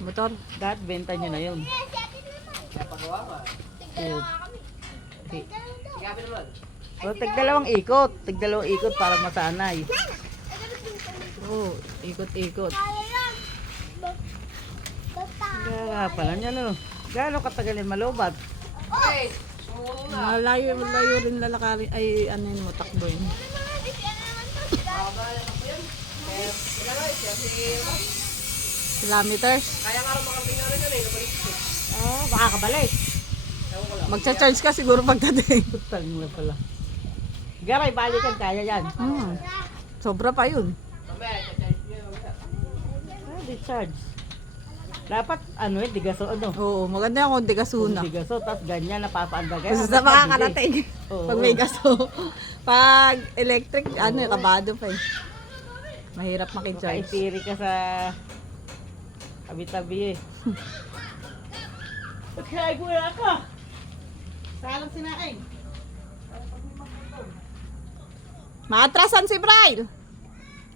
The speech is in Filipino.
Motor. Lahat benta nyo na yun. Napagawa ka. Ayun. Gabi naman. O, tigdalawang ikot. Tigdalawang ikot para masanay. Oo, ikot-ikot. Kaya pala niya, no? Gaano katagalin malubat? Hey! Sumulong na. Malayo rin lalakarin. Ay, ano yun mo, takbo yun. Babalan ako yan. Kaya, wala nga, siya si... Kilometers. Kaya nga rin makaping na rin yan eh. Nabalik ko. Oh, makakabalik. Ewan ko lang. Magcha-charge ka siguro pagdating. Putang na pala. Garay, balikan kaya yan. Sobra pa yun. Mamaya, charge niyo. Mamaya. Ah, di-charge. Dapat, ano eh, digaso, ano? Oo, maganda yung konti kasuna. Digaso, tapos ganyan, napapaandagan. Basta makakarating. Oo. Pag may gaso. Pag electric, ano, kabado pa eh. Mahirap makicharge. Kaitiri ka sa tabi-tabi eh. Pagkain ko na ako. Salang sinain. Maatrasan si Bryle.